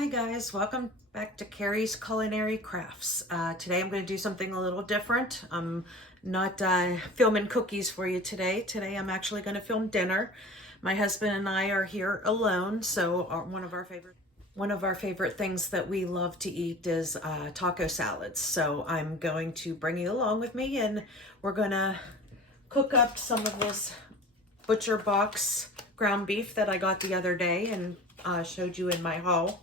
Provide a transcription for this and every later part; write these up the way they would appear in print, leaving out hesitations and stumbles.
Hi guys, welcome back to Carrie's Culinary Crafts. Today I'm going to do something a little different. I'm not filming cookies for you today. Today I'm actually going to film dinner. My husband and I are here alone, so one of our favorite things that we love to eat is taco salads. So I'm going to bring you along with me, and we're going to cook up some of this butcher box ground beef that I got the other day and showed you in my haul.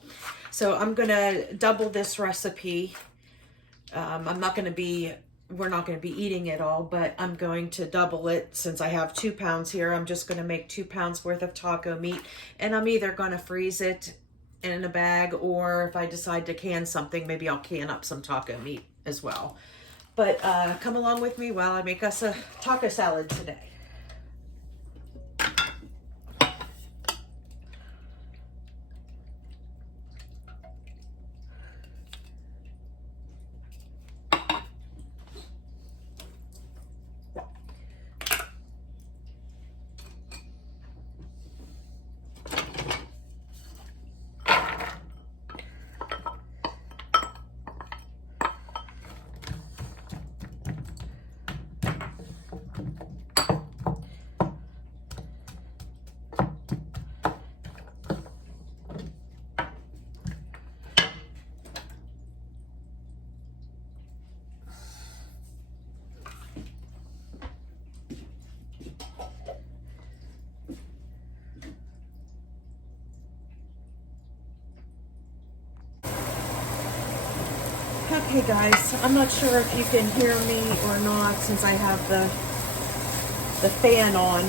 So I'm gonna double this recipe. We're not gonna be eating it all, but I'm going to double it since I have 2 pounds here. I'm just gonna make 2 pounds worth of taco meat, and I'm either gonna freeze it in a bag, or if I decide to can something, maybe I'll can up some taco meat as well. But come along with me while I make us a taco salad today. Okay guys, I'm not sure if you can hear me or not since I have the fan on.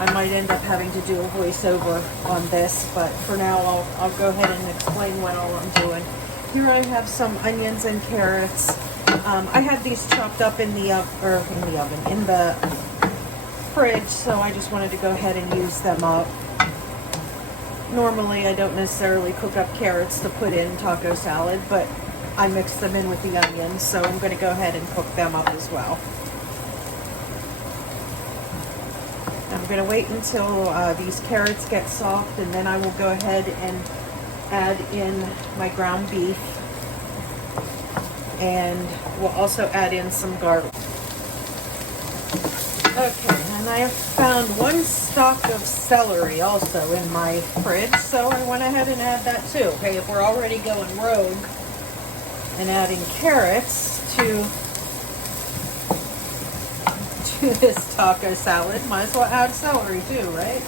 I might end up having to do a voiceover on this, but for now I'll go ahead and explain what all I'm doing. Here I have some onions and carrots. I had these chopped up in the fridge, so I just wanted to go ahead and use them up. Normally I don't necessarily cook up carrots to put in taco salad, but I mix them in with the onions, so I'm going to go ahead and cook them up as well. I'm going to wait until these carrots get soft, and then I will go ahead and add in my ground beef, and we'll also add in some garlic. Okay, and I have found 1 stalk of celery also in my fridge, so I went ahead and add that too. Okay, if we're already going rogue and adding carrots to this taco salad, might as well add celery too, right?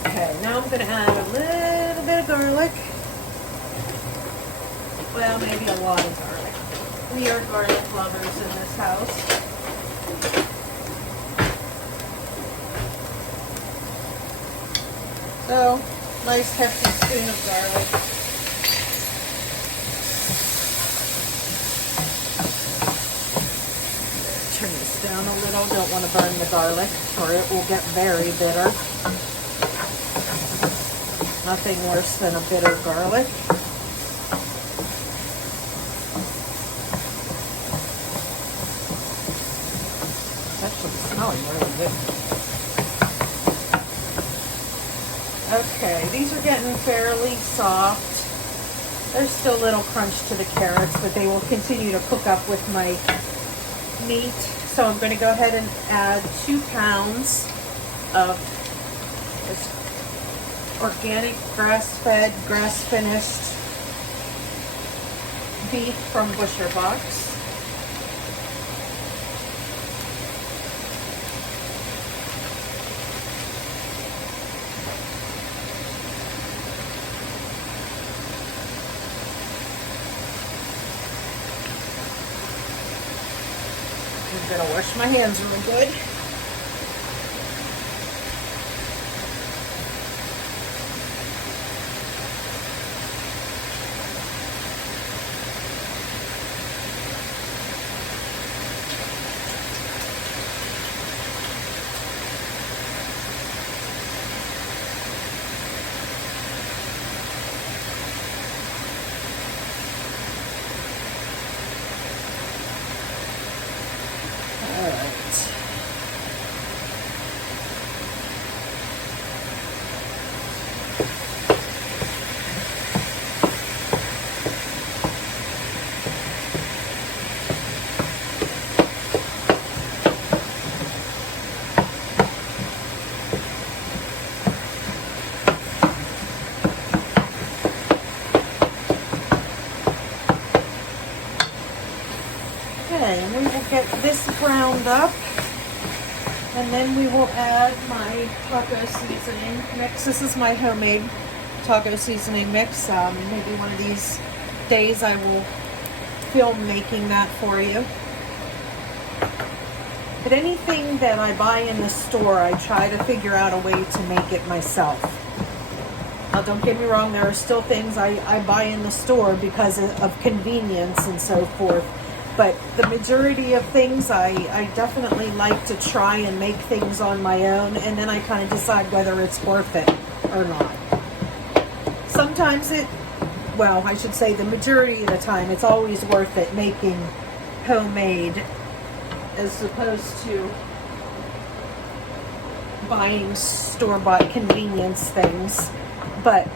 Okay, now I'm going to add a little bit of garlic. Well, maybe a lot of garlic. We are garlic lovers in this house. So, nice hefty spoon of garlic. Turn this down a little. Don't want to burn the garlic or it will get very bitter. Nothing worse than a bitter garlic. It's actually smelling really good. Okay, these are getting fairly soft. There's still a little crunch to the carrots, but they will continue to cook up with my meat. So I'm going to go ahead and add 2 pounds of this organic, grass-fed, grass-finished beef from Butcher Box. I'm going to wash my hands real good. All right. this browned up, and then we will add my taco seasoning mix. This is my homemade taco seasoning mix. Maybe one of these days I will film making that for you. But anything that I buy in the store, I try to figure out a way to make it myself. Now, don't get me wrong, there are still things I buy in the store because of convenience and so forth. But the majority of things I definitely like to try and make things on my own, and then I kind of decide whether it's worth it or not. Sometimes I should say the majority of the time, it's always worth it making homemade as opposed to buying store-bought convenience things. But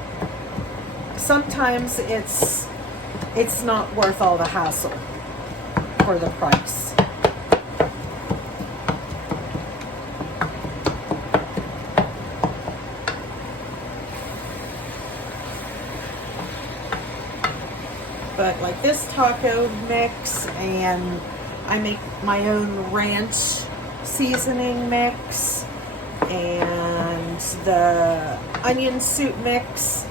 sometimes it's not worth all the hassle for the price. But like this taco mix, and I make my own ranch seasoning mix, and the onion soup mix,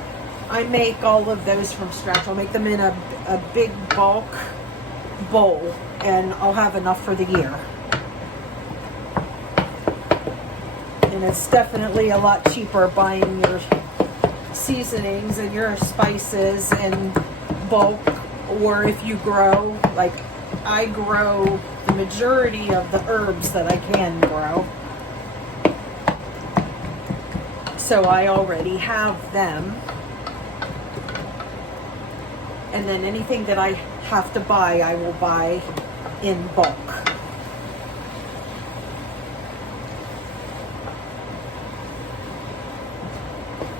I make all of those from scratch. I'll make them in a big bulk bowl, and I'll have enough for the year. And it's definitely a lot cheaper buying your seasonings and your spices in bulk, or if you grow, like I grow the majority of the herbs that I can grow. So I already have them. And then anything that I have to buy, I will buy in bulk.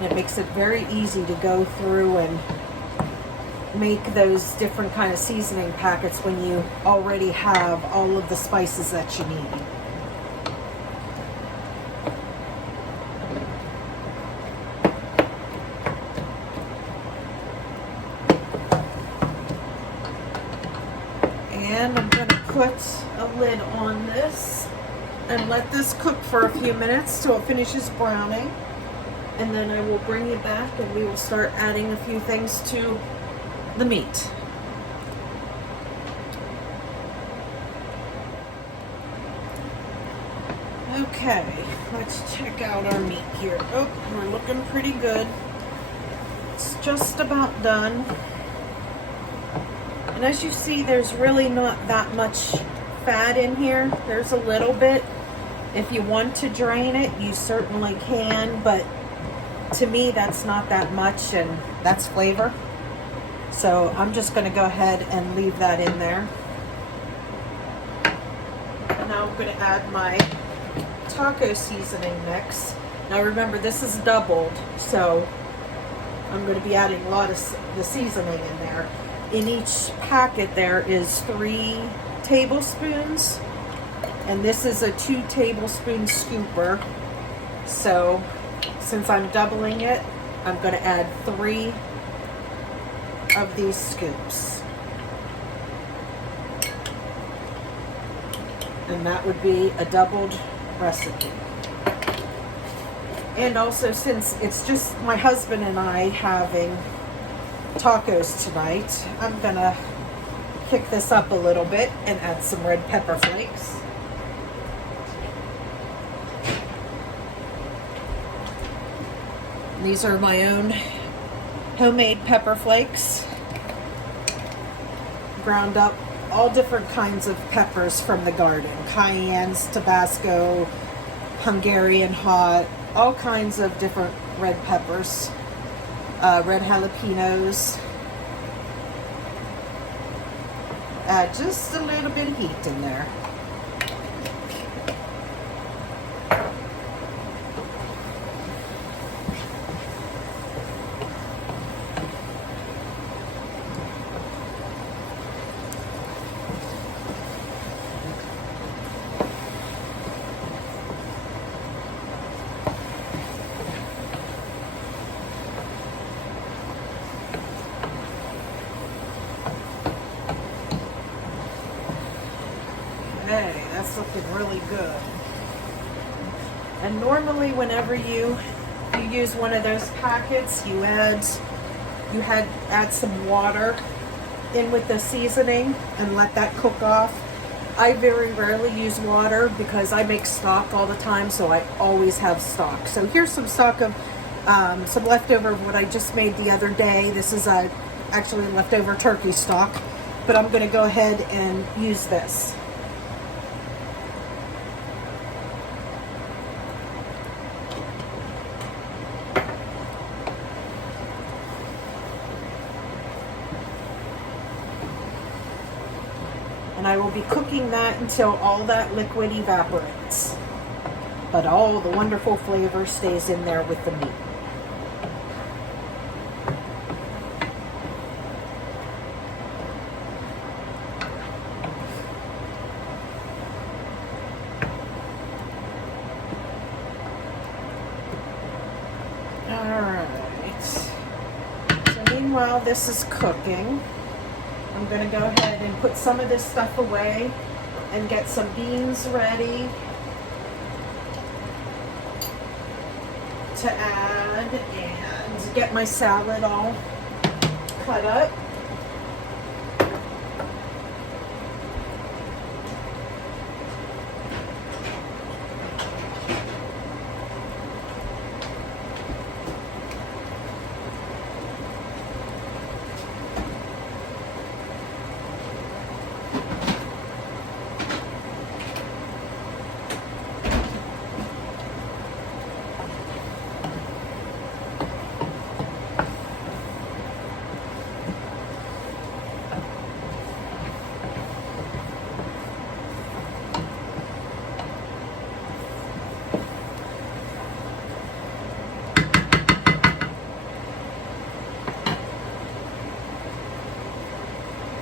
It makes it very easy to go through and make those different kind of seasoning packets when you already have all of the spices that you need. And I'm going to put a lid on this and let this cook for a few minutes till it finishes browning. And then I will bring you back and we will start adding a few things to the meat. Okay, let's check out our meat here. Oh, we're looking pretty good. It's just about done. And as you see, there's really not that much fat in here. There's a little bit. If you want to drain it, you certainly can, but to me, that's not that much, and that's flavor. So I'm just going to go ahead and leave that in there. And now I'm going to add my taco seasoning mix. Now remember, this is doubled, so I'm going to be adding a lot of the seasoning in there. In each packet there is 3 tablespoons, and this is a 2 tablespoon scooper. So since I'm doubling it, I'm going to add 3 of these scoops. And that would be a doubled recipe. And also, since it's just my husband and I having tacos tonight, I'm gonna kick this up a little bit and add some red pepper flakes. These are my own homemade pepper flakes, ground up, all different kinds of peppers from the garden, cayennes, Tabasco, Hungarian hot, all kinds of different red peppers, red jalapenos. Add just a little bit of heat in there. really good. And normally whenever you use one of those packets, you add some water in with the seasoning and let that cook off. I very rarely use water because I make stock all the time, so I always have stock. So here's some stock of some leftover of what I just made the other day. This is actually leftover turkey stock, but I'm going to go ahead and use this. And I will be cooking that until all that liquid evaporates, but all the wonderful flavor stays in there with the meat. Alright, so meanwhile this is cooking, I'm going to go ahead and put some of this stuff away and get some beans ready to add and get my salad all cut up.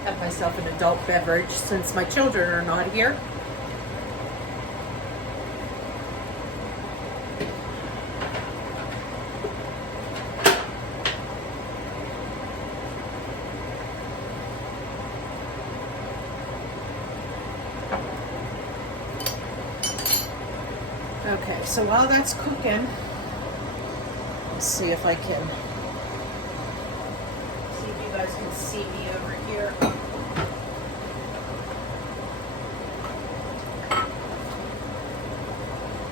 Have myself an adult beverage since my children are not here. Okay, so while that's cooking, let's see if I can see if you guys can see me over here.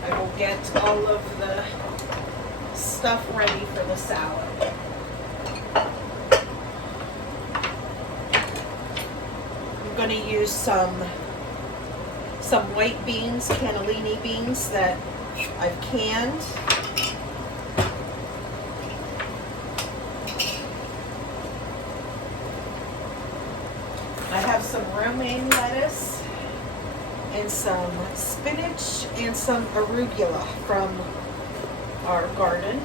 I will get all of the stuff ready for the salad. I'm going to use some white beans, cannellini beans that I've canned. I have some romaine lettuce and some spinach and some arugula from our garden.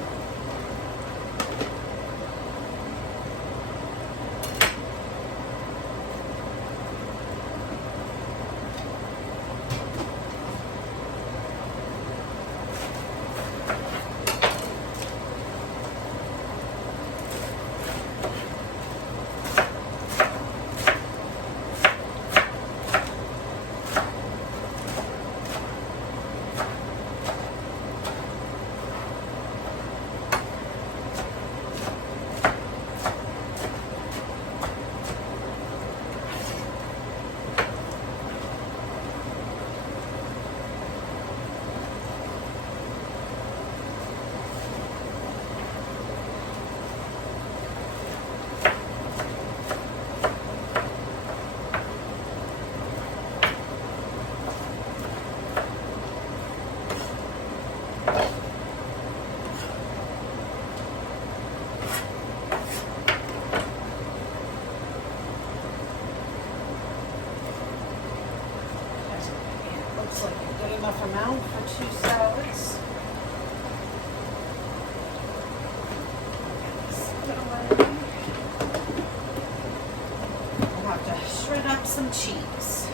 Looks like a good enough amount for 2 salads. I'll have to shred up some cheese.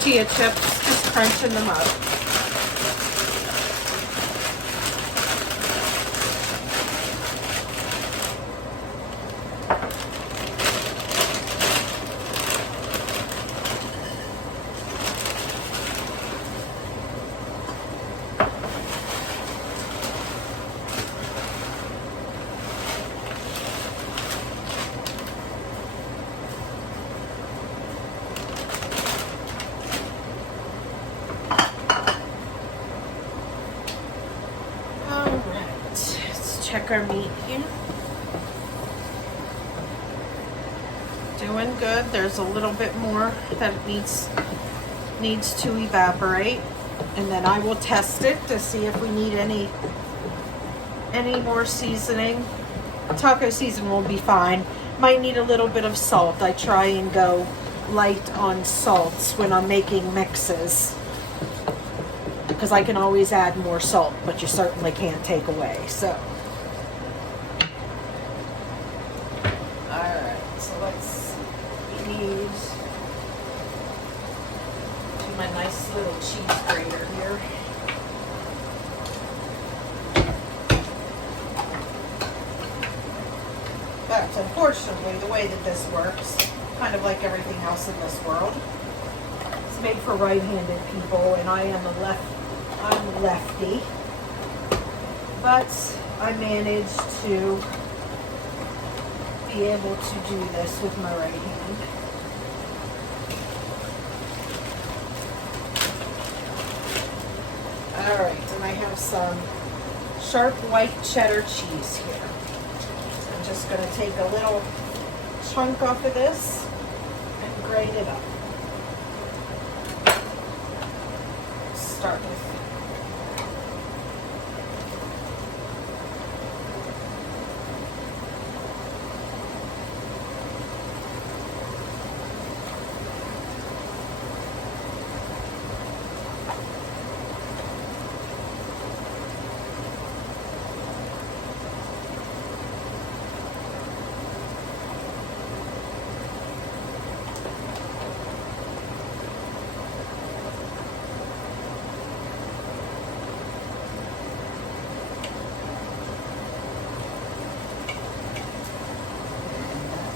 tortilla chips, just crunching them up. Check our meat here. Doing good. There's a little bit more that needs to evaporate, and then I will test it to see if we need any more seasoning. Taco season will be fine. Might need a little bit of salt. I try and go light on salts when I'm making mixes, because I can always add more salt, but you certainly can't take away. So my nice little cheese grater here. But unfortunately, the way that this works, kind of like everything else in this world, it's made for right-handed people, and I'm lefty. But I managed to be able to do this with my right hand. Alright, and I have some sharp white cheddar cheese here. So I'm just going to take a little chunk off of this and grate it up. Start with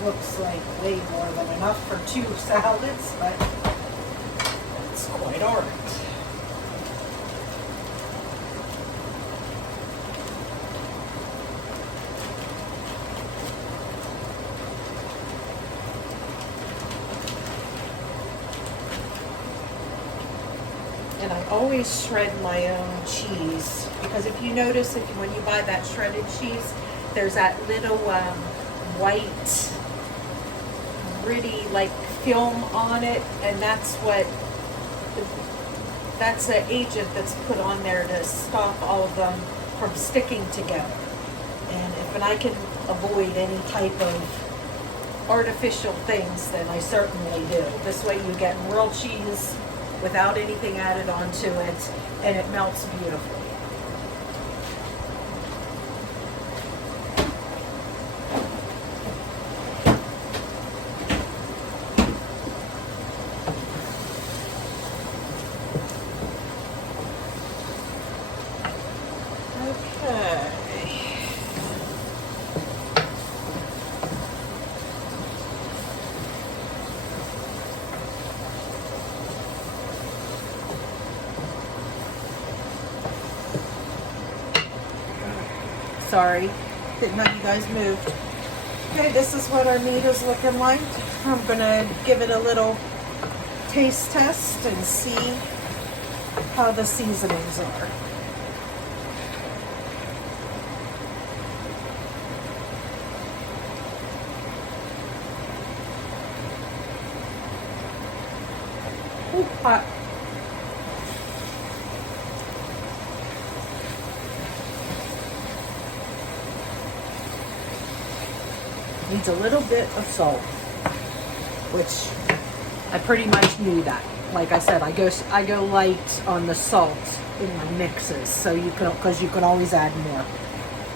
looks like way more than enough for 2 salads, but it's quite all right. And I always shred my own cheese, because if you notice, when you buy that shredded cheese, there's that little white gritty like film on it, and that's the agent that's put on there to stop all of them from sticking together. And if I can avoid any type of artificial things, then I certainly do. This way you get real cheese without anything added onto it, and it melts beautifully. Sorry, didn't know you guys moved. Okay, this is what our meat is looking like. I'm gonna give it a little taste test and see how the seasonings are. Ooh, hot. Needs a little bit of salt, which I pretty much knew that. Like I said, I go light on the salt in my mixes, so because you can always add more.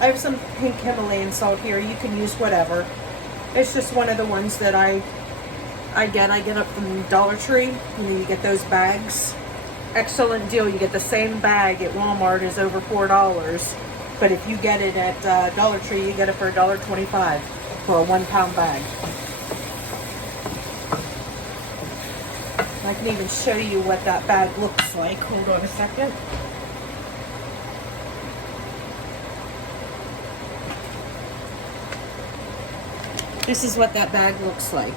I have some pink Himalayan salt here. You can use whatever. It's just one of the ones that I I get it from Dollar Tree. You know, you get those bags. Excellent deal. You get the same bag at Walmart is over $4. But if you get it at Dollar Tree, you get it for $1.25 for a 1 pound bag. I can even show you what that bag looks like. Hold on a second. This is what that bag looks like.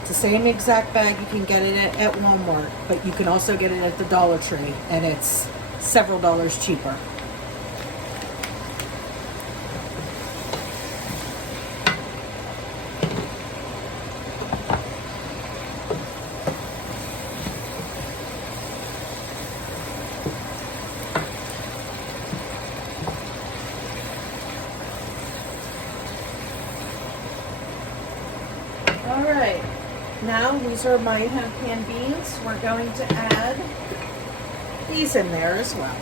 It's the same exact bag. You can get it at Walmart, but you can also get it at the Dollar Tree, and it's several dollars cheaper. All right, now these are my home canned beans. We're going to add these in there as well.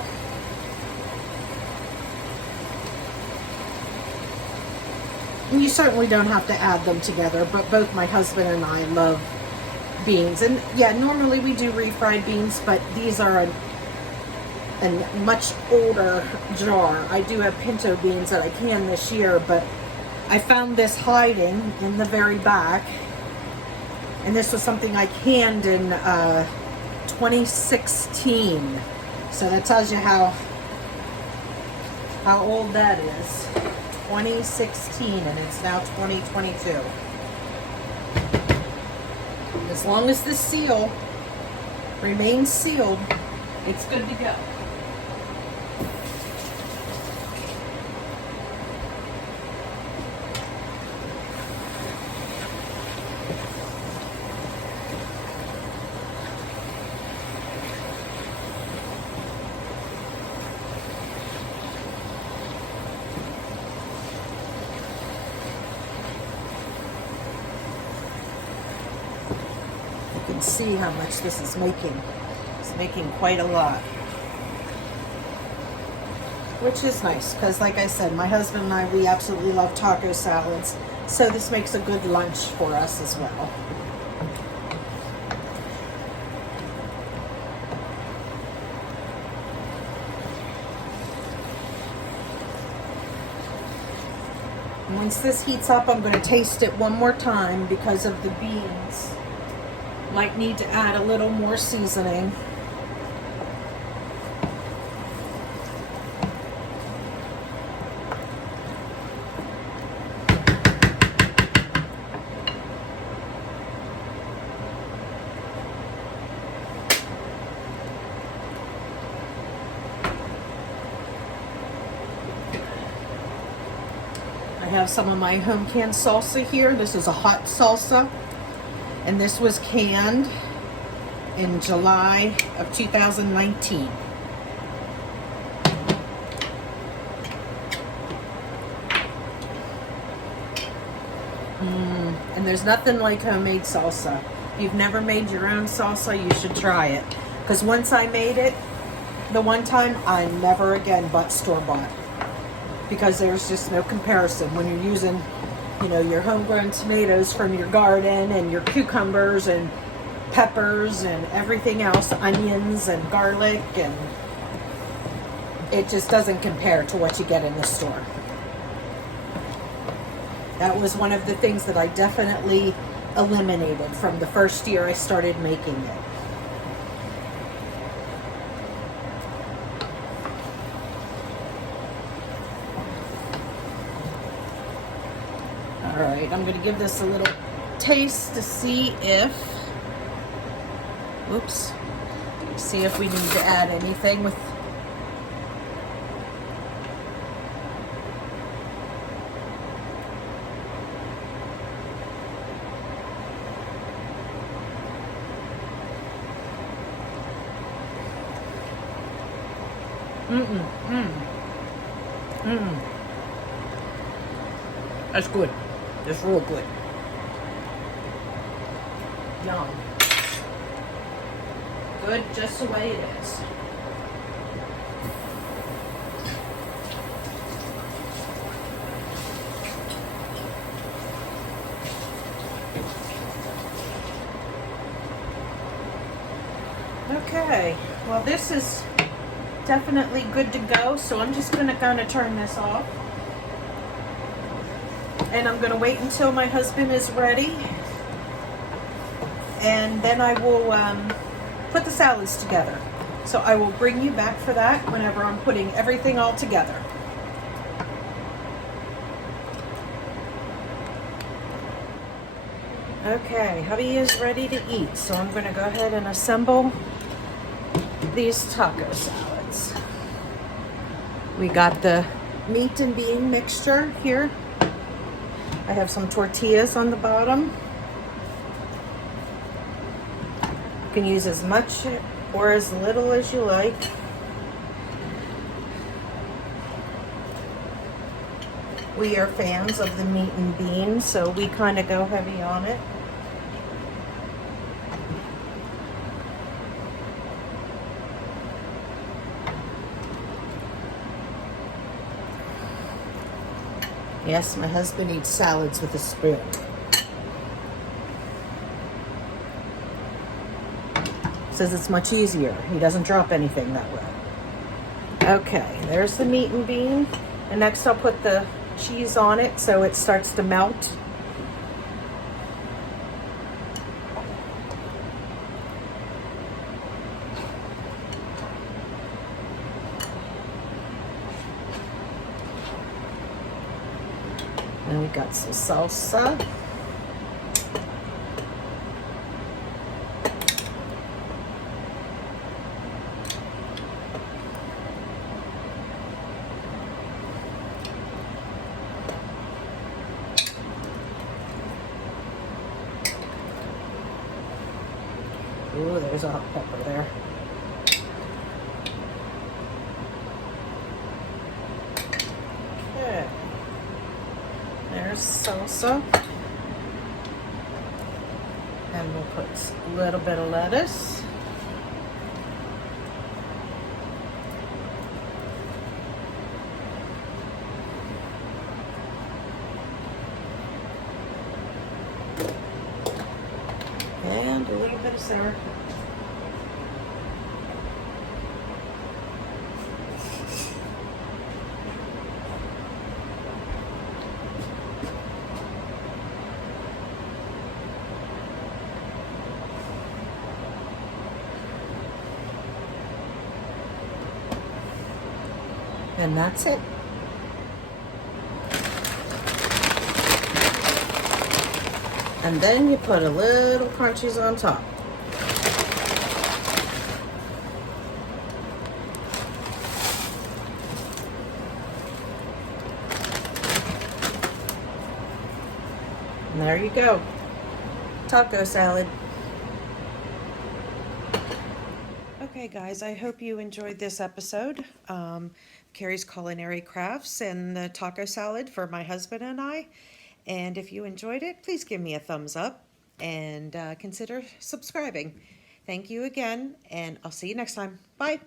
And you certainly don't have to add them together, but both my husband and I love beans. And yeah, normally we do refried beans, but these are a much older jar. I do have pinto beans that I canned this year, but I found this hiding in the very back, and this was something I canned in 2016. So that tells you how old that is. 2016, and it's now 2022. As long as this seal remains sealed, it's good to go. You can see how much this is making. It's making quite a lot. Which is nice, because like I said, my husband and I, we absolutely love taco salads. So this makes a good lunch for us as well. Once this heats up, I'm going to taste it one more time because of the beans. Might need to add a little more seasoning. I have some of my home canned salsa here. This is a hot salsa, and this was canned in July of 2019. And there's nothing like homemade salsa. If you've never made your own salsa, you should try it. Because once I made it, the one time, I never again bought store-bought. Because there's just no comparison when you're using, you know, your homegrown tomatoes from your garden and your cucumbers and peppers and everything else, onions and garlic, and it just doesn't compare to what you get in the store. That was one of the things that I definitely eliminated from the first year I started making it. All right, I'm going to give this a little taste to see if, see if we need to add anything with. That's good. That's real good. Yum. Good just the way it is. Okay, well this is definitely good to go, so I'm just going to kind of turn this off. And I'm going to wait until my husband is ready. And then I will put the salads together. So I will bring you back for that whenever I'm putting everything all together. Okay, hubby is ready to eat, so I'm going to go ahead and assemble these taco salads. We got the meat and bean mixture here. I have some tortillas on the bottom. You can use as much or as little as you like. We are fans of the meat and beans, so we kind of go heavy on it. Yes, my husband eats salads with a spoon. Says it's much easier. He doesn't drop anything that way. Okay, there's the meat and bean. And next I'll put the cheese on it so it starts to melt. And we got some salsa. Ooh, there's a hot pepper there. Okay. There's salsa. And we'll put a little bit of lettuce. And a little bit of sour. And that's it. And then you put a little crunchies on top. And there you go. Taco salad. Okay guys, I hope you enjoyed this episode. Carrie's Culinary Crafts and the taco salad for my husband and I. And if you enjoyed it, please give me a thumbs up and consider subscribing. Thank you again, and I'll see you next time. Bye.